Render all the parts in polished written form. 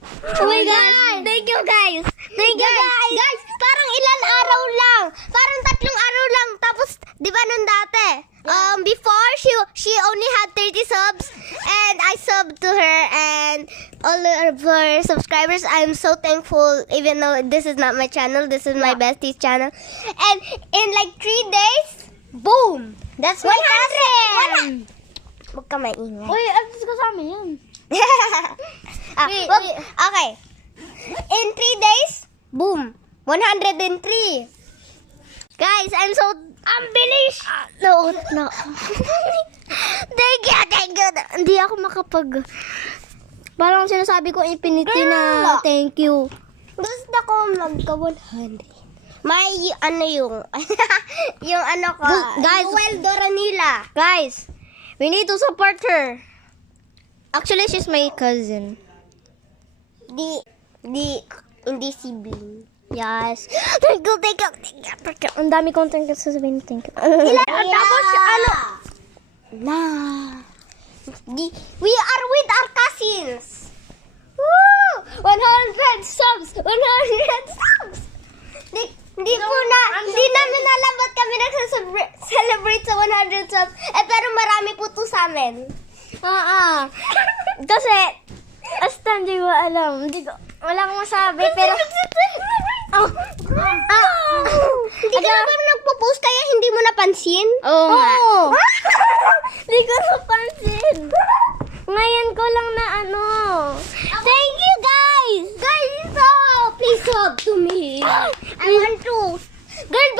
Oh my gosh! Thank you guys! Thank you guys! Guys, parang ilan araw lang. Parang 3 araw lang. Tapos, di ba nun dati? Before, she only had 30 subs. And I subbed to her. And all of her subscribers, I'm so thankful. Even though this is not my channel. This is my bestie's channel. And in like 3 days, boom! That's 100! Huwag ka maingay. Uy, alis ka sa amin yan. Wait. Okay. In 3 days, boom, 103. Guys, I'm bilis. No. Thank you. Hindi ako makapag... Parang sinasabi ko infinity na thank you. Gusto ko magka 100. May ano yung yung ano ko. Guys, Noel Doranila. Guys, we need to support her. Actually, she's my cousin. Hindi sibling. Yes. Thank you. Ang dami kong thank you sasabihin. Thank you. Tapos ano? We are with our cousins. Woo! 100 subs. 100 subs. Hindi namin alam ba't kami nag-celebrate sa 100 subs. Pero marami po to sa amin. Kasi, hasta hindi ko alam. Wala akong masabi, pero... Hindi ka na ba nagpo-post kaya hindi mo napansin? Oo nga. Hindi ko napansin. Ngayon ko lang na ano. Thank you, guys! Guys, please sub to me. I want to. Girl,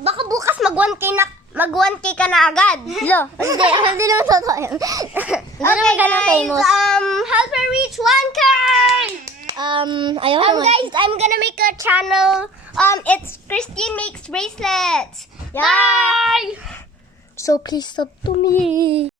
baka bukas mag-1K ka na agad. Lo, hindi naman totoo yan. Hindi naman ganun famous. Help her reach 1K! Ayaw naman. Guys, I'm gonna make a channel. It's Christine Makes Bracelets. Yeah. Bye! So please sub to me.